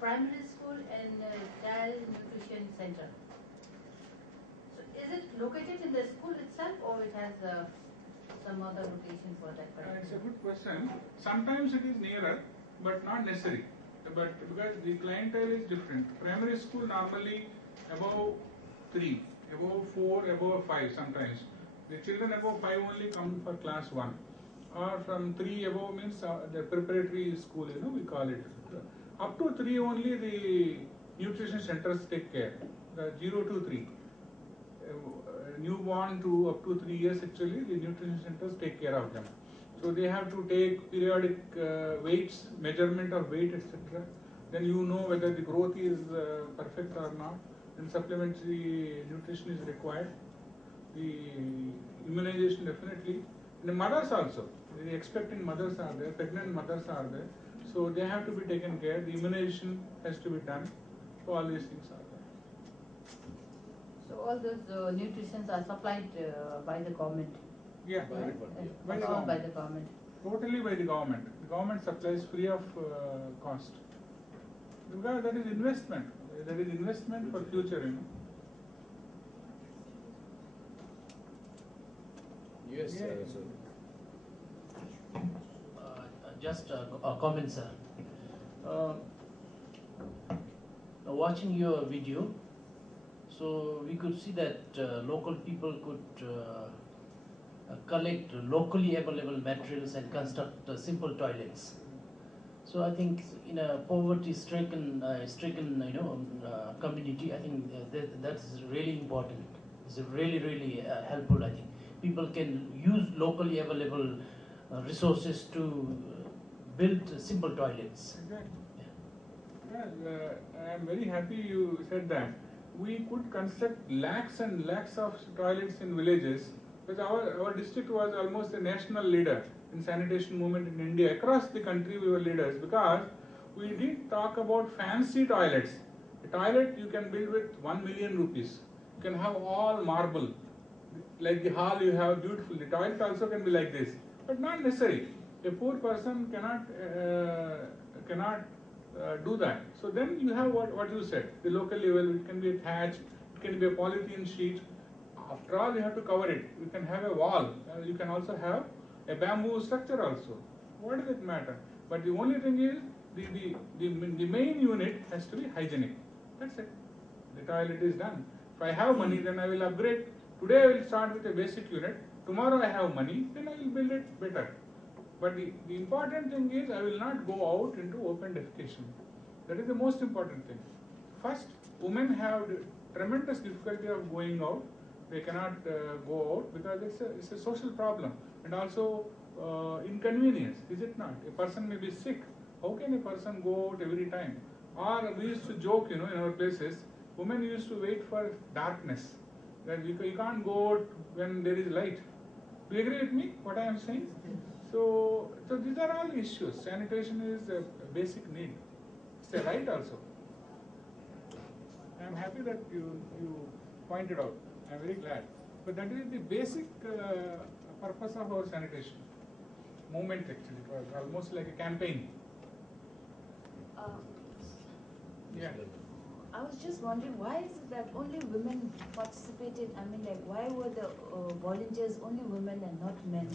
Primary school and child nutrition center. So is it located in the school itself, or it has some other location for that particular? It's a good question. Sometimes it is nearer, but not necessary. But because the clientele is different. Primary school normally above 3, above 4, above 5 sometimes. The children above 5 only come for class 1. Or from 3 above means the preparatory school, we call it. Up to 3 only the nutrition centers take care. The 0 to 3. Newborn to up to 3 years, actually the nutrition centers take care of them. So they have to take periodic weights, measurement of weight, etc. Then you know whether the growth is perfect or not. Then supplementary nutrition is required. The immunization definitely. And the mothers also. The expecting mothers are there, pregnant mothers are there. So they have to be taken care. The immunization has to be done. So all these things are there. So all those nutritions are supplied by the government? Yeah, by the government. Totally by the government. The government supplies free of cost. Because that is investment. That is investment for future, Yes, yeah. sir. Just a comment, sir. Watching your video, so we could see that local people could collect locally available materials and construct simple toilets. So I think in a poverty-stricken, community, I think that's really important. It's really helpful. I think people can use locally available resources to build simple toilets. Exactly. Yeah. I am very happy you said that. We could construct lakhs and lakhs of toilets in villages, because our district was almost a national leader in sanitation movement in India. Across the country we were leaders, because we did talk about fancy toilets. A toilet you can build with 1 million rupees. You can have all marble. Like the hall you have beautiful. The toilet also can be like this. But not necessary. A poor person cannot do that. So then you have what you said. The local level, it can be a thatch, it can be a polythene sheet. After all, you have to cover it. You can have a wall. You can also have a bamboo structure also. What does it matter? But the only thing is, the main unit has to be hygienic. That's it. The toilet is done. If I have money, then I will upgrade. Today I will start with a basic unit. Tomorrow I have money, then I will build it better. But the important thing is, I will not go out into open defecation. That is the most important thing. First, women have tremendous difficulty of going out. They cannot go out because it's a social problem, and also inconvenience, is it not? A person may be sick. How can a person go out every time? Or we used to joke, in our places, women used to wait for darkness. That you can't go out when there is light. Do you agree with me, what I am saying? So these are all issues. Sanitation is a basic need. It's a right also. I am happy that you pointed out. I am very glad. But that is the basic purpose of our sanitation movement actually. It was almost like a campaign. Yeah. I was just wondering, why is it that only women participated? I mean, like, why were the volunteers only women and not men?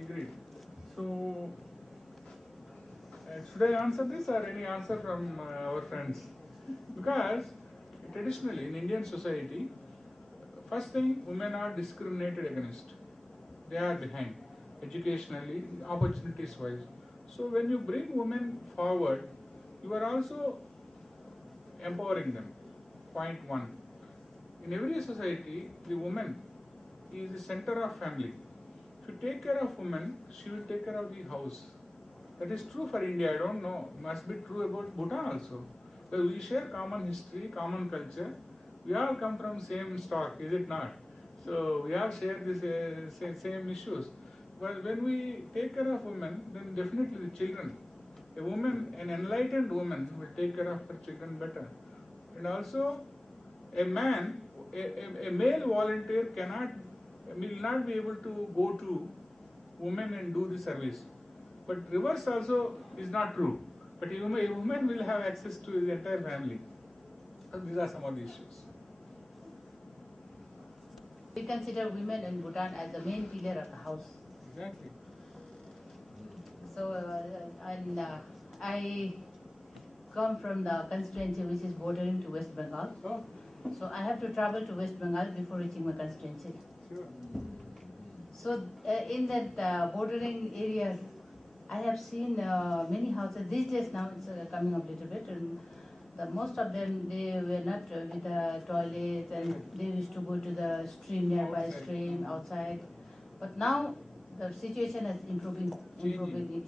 Agreed. So Should I answer this or any answer from our friends? Because traditionally in Indian society, first thing, women are discriminated against. They are behind educationally, opportunities wise. So when you bring women forward, you are also empowering them. Point one. In every society, the woman is the center of family. If you take care of women, she will take care of the house. That is true for India, I don't know. Must be true about Bhutan also. So we share common history, common culture. We all come from same stock, is it not? So we all share these same issues. But when we take care of women, then definitely the children. A woman, an enlightened woman, will take care of her children better. And also, a man, a male volunteer will not be able to go to women and do the service. But reverse also is not true. But a woman will have access to the entire family. So these are some of the issues. We consider women in Bhutan as the main pillar of the house. Exactly. So, I come from the constituency which is bordering to West Bengal. Oh. So I have to travel to West Bengal before reaching my constituency. Sure. So in that bordering areas, I have seen many houses. These days now it's coming up a little bit, and most of them, they were not with the toilets, and they used to go to the stream, nearby stream outside. But now the situation is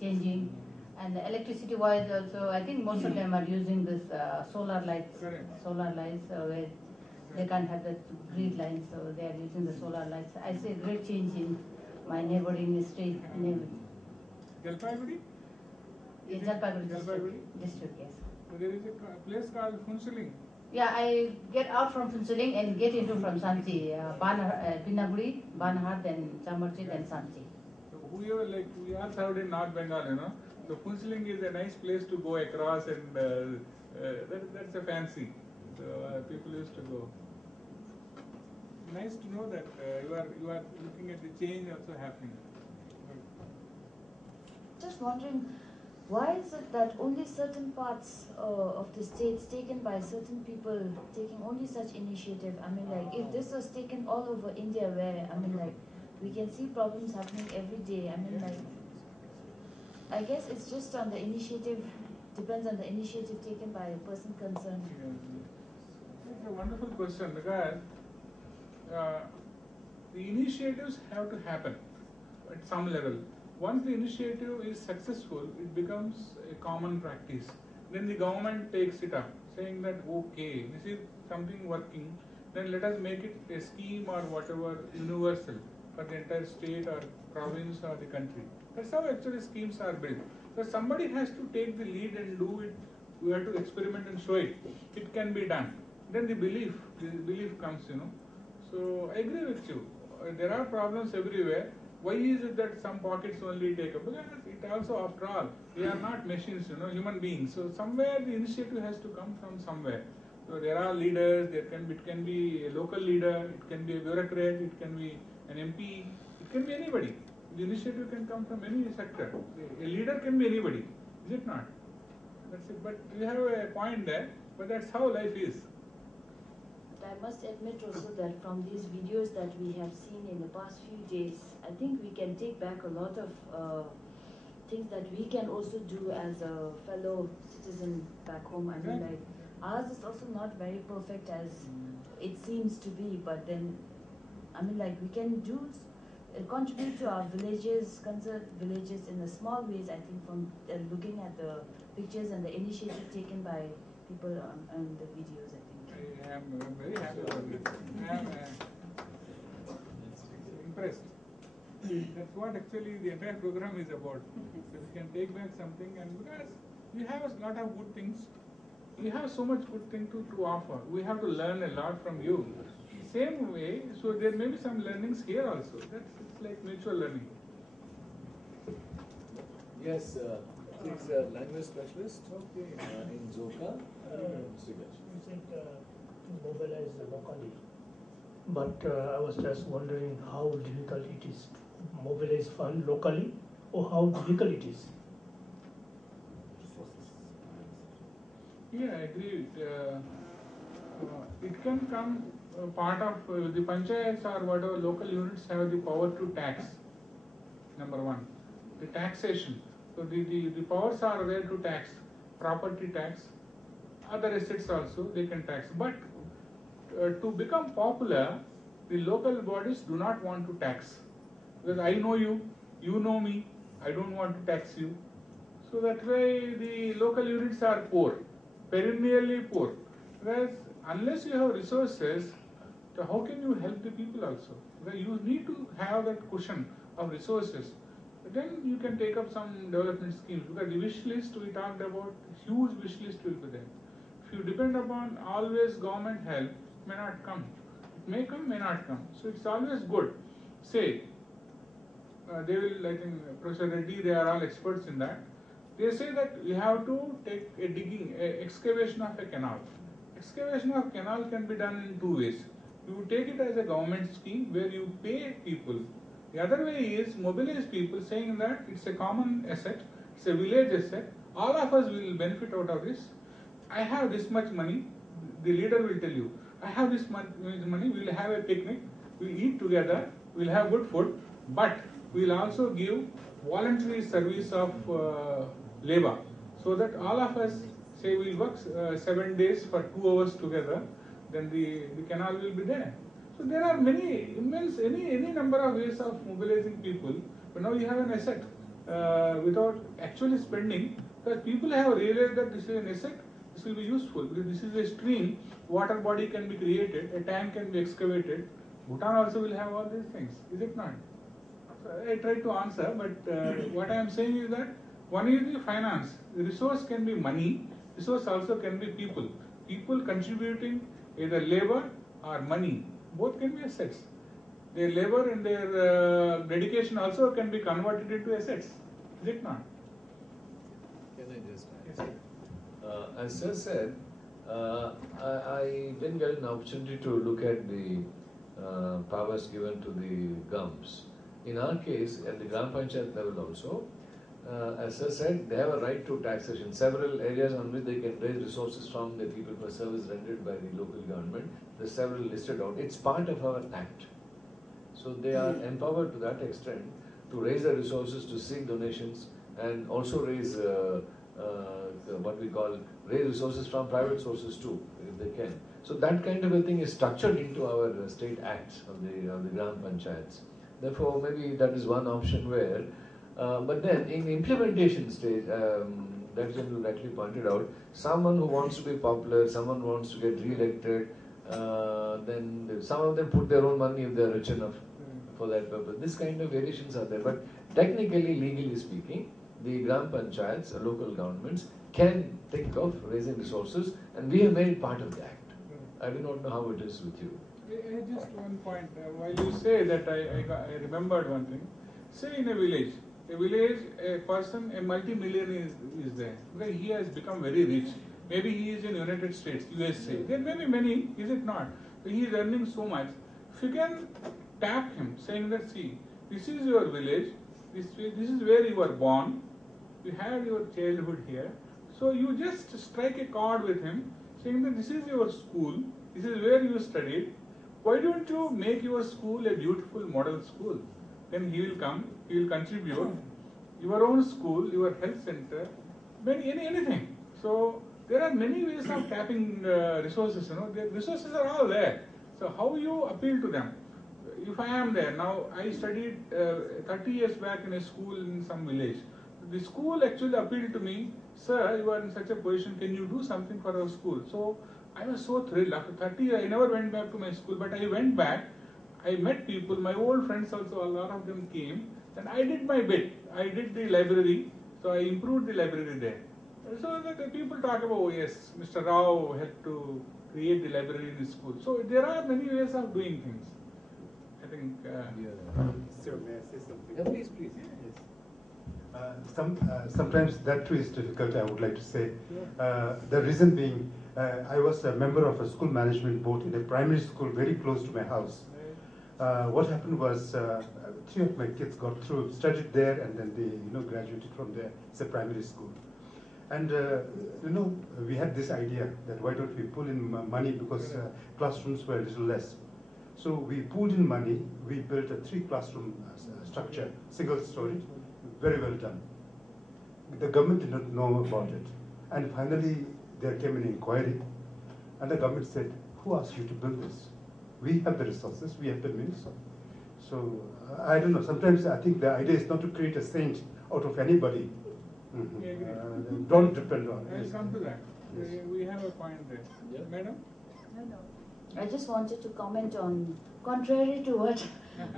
changing. And electricity wise also, I think most of them are using this solar lights. Solar lights where they can't have the grid lines, so they are using the solar lights. I see a great change in my neighboring street. Jalpaiguri? Yes, Jalpaiguri district, yes. So there is a place called Phuentsholing. Yeah, I get out from Phuentsholing and get into from Samchi, Pinaguri, Banahar, then Chamarchi, then Samchi. So we are served in North Bengal, you know. So Phuentsholing is a nice place to go across, and that's a fancy. So people used to go. Nice to know that you are looking at the change also happening. Just wondering, why is it that only certain parts of the states taken by certain people taking only such initiative? I mean, like, if this was taken all over India, where, I mean, like, we can see problems happening every day. I mean, like, I guess it's just on the initiative, depends on the initiative taken by a person concerned. It's a wonderful question, because the initiatives have to happen at some level. Once the initiative is successful, it becomes a common practice. Then the government takes it up, saying that, okay, this is something working, then let us make it a scheme or whatever, universal for the entire state or province or the country. That's how actually schemes are built. So somebody has to take the lead and do it. We have to experiment and show it. It can be done. Then the belief comes, you know. So I agree with you. There are problems everywhere. Why is it that some pockets only take up? Because it also, after all, we are not machines, you know, human beings. So somewhere the initiative has to come from somewhere. So there are leaders. It can be a local leader. It can be a bureaucrat. It can be an MP. It can be anybody. The initiative can come from any sector. A leader can be anybody, is it not? That's it. But you have a point there. But that's how life is. I must admit also that from these videos that we have seen in the past few days, I think we can take back a lot of things that we can also do as a fellow citizen back home. I mean, like, ours is also not very perfect as it seems to be, but then, I mean, like, we can do contribute to our villages, concert villages in the small ways. I think from looking at the pictures and the initiative taken by people on the videos, I think. I am very happy about it. I am impressed. That's what actually the entire program is about. So we can take back something, and because we have a lot of good things, we have so much good thing to offer. We have to learn a lot from you. Same way, so there may be some learnings here also. It's like mutual learning. Yes, he's a language specialist in Zoka. You said to mobilize locally, but I was just wondering how difficult it is to mobilize fund locally, or how difficult it is. Yeah, I agree. It can come part of the panchayats or whatever local units have the power to tax. Number one, the taxation. So the powers are there to tax, property tax, other assets also they can tax. But to become popular, the local bodies do not want to tax. Because I know you, you know me, I don't want to tax you. So that way the local units are poor, perennially poor. Whereas unless you have resources, so how can you help the people also? Well, you need to have that cushion of resources. Then you can take up some development schemes, because the wish list we talked about, huge wish list will be there. If you depend upon always government help, it may not come. It may come, may not come. So it's always good. Say, they will, I think Professor Reddy, they are all experts in that. They say that we have to take a digging, excavation of a canal. Excavation of canal can be done in two ways. You take it as a government scheme where you pay people. The other way is mobilize people, saying that it's a common asset, it's a village asset, all of us will benefit out of this. I have this much money, the leader will tell you, I have this much money, we'll have a picnic, we'll eat together, we'll have good food, but we'll also give voluntary service of labor, so that all of us, say we'll work 7 days for 2 hours together, then the canal will be there. So there are many, immense, any number of ways of mobilizing people, but now you have an asset without actually spending, because people have realized that this is an asset, this will be useful, because this is a stream, water body can be created, a tank can be excavated, Bhutan also will have all these things, is it not? So I tried to answer, but what I am saying is that one is the finance, the resource can be money, resource also can be people. People contributing either labor or money, both can be assets. Their labor and their dedication also can be converted into assets, is it not? Can I just add? As Sir said, I didn't get an opportunity to look at the powers given to the GUMs. In our case, at the Gram Panchayat level also, as Sir said, they have a right to taxation. Several areas on which they can raise resources from the people for service rendered by the local government. There's several listed out. It's part of our act. So they are empowered to that extent to raise the resources, to seek donations, and also raise what we call raise resources from private sources too, if they can. So that kind of a thing is structured into our state acts of the Gram Panchayats. Therefore, maybe that is one option where. But then, in the implementation stage, that General rightly pointed out, someone who wants to be popular, someone who wants to get re-elected, then some of them put their own money if they are rich enough for that purpose. This kind of variations are there. But technically, legally speaking, the Gram Panchayats, local governments, can think of raising resources, and we have made it part of the act. I do not know how it is with you. Just one point. While you say that, I remembered one thing. Say in a village, a person, a multi-millionaire is there. Because he has become very rich. Maybe he is in United States, USA. There may be many, is it not? He is earning so much. If you can tap him, saying that, see, this is your village, this is where you were born, you had your childhood here. So you just strike a chord with him, saying that this is your school, this is where you studied. Why don't you make your school a beautiful model school? Then he will come, he will contribute, your own school, your health center, anything. So there are many ways of tapping resources, the resources are all there. So how you appeal to them? If I am there, now I studied 30 years back in a school in some village. The school actually appealed to me, sir, you are in such a position, can you do something for our school? So I was so thrilled. After 30 years, I never went back to my school, but I went back. I met people, my old friends also, a lot of them came, and I did my bit. I did the library, so I improved the library there. So that the people talk about, oh yes, Mr. Rao helped to create the library in the school. So there are many ways of doing things. I think. So may I say something? Yeah, please. Yes. Sometimes that too is difficult, I would like to say. The reason being, I was a member of a school management board in a primary school very close to my house. What happened was 3 of my kids got through, studied there, and then they graduated from there. It's a primary school. And we had this idea that why don't we pull in money, because classrooms were a little less. So we pulled in money, we built a 3-classroom structure, single story, very well done. The government did not know about it. And finally, there came an inquiry, and the government said, who asked you to build this? We have the resources, we have the means. So, I don't know, sometimes I think the idea is not to create a saint out of anybody. Don't depend on it. I'll come to that. Yes. We have a point there. Yeah. Madam? No. I just wanted to comment on, contrary to what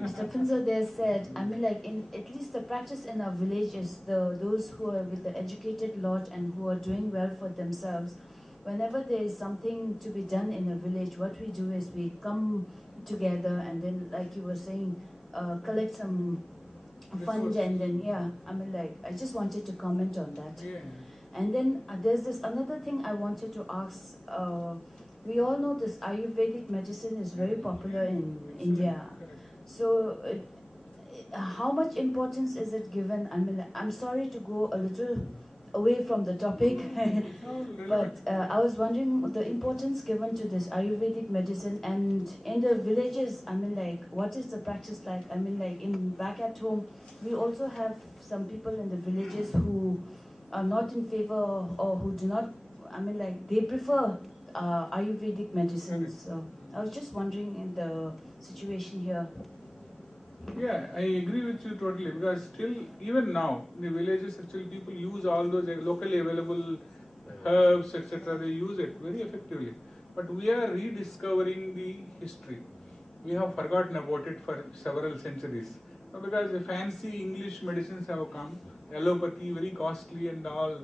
Mr. Pinzo there said, I mean, like, in at least the practice in our villages, those who are with the educated lot and who are doing well for themselves, whenever there is something to be done in a village, what we do is we come together and then, like you were saying, collect some funds, and then, I mean, like, I just wanted to comment on that. Yeah. And then there's this another thing I wanted to ask. We all know this Ayurvedic medicine is very popular in India. So how much importance is it given? I mean, I'm sorry to go a little away from the topic, but I was wondering the importance given to this Ayurvedic medicine, and in the villages, I mean, like, what is the practice like? I mean, like, back at home, we also have some people in the villages who are not in favor, or who do not, I mean, like, they prefer Ayurvedic medicines. So I was just wondering in the situation here. Yeah, I agree with you totally, because still, even now, in the villages, actually people use all those locally available herbs, etc. They use it very effectively. But we are rediscovering the history. We have forgotten about it for several centuries. Because the fancy English medicines have come, allopathy, very costly and all,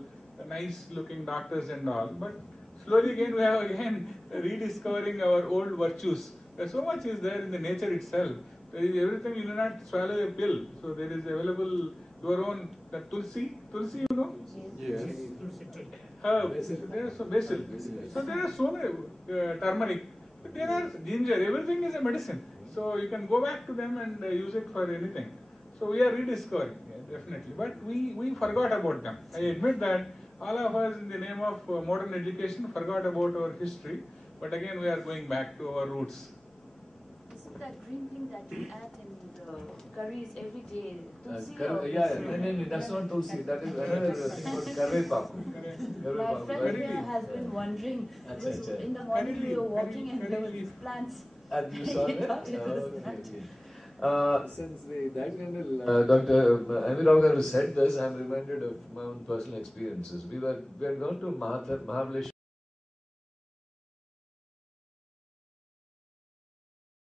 nice looking doctors and all. But slowly again, we have rediscovering our old virtues. So much is there in the nature itself. There is everything, you do not swallow a pill. So there is available your own tulsi, you know? Yes. Basil. So there are so many, turmeric, but there are ginger, everything is a medicine. So you can go back to them and use it for anything. So we are rediscovering, definitely. But we forgot about them. I admit that all of us in the name of modern education forgot about our history. But again, we are going back to our roots. Isn't that green thing that you add in the curries every day? Tulsi no, that's not tulsi. That is another thing called karvepaku. My friend here has been wondering, because in the morning we were walking and there were these plants. And you saw that? Since the Dr. Amir said this, I'm reminded of my own personal experiences. We had gone to Mahabaleshwar.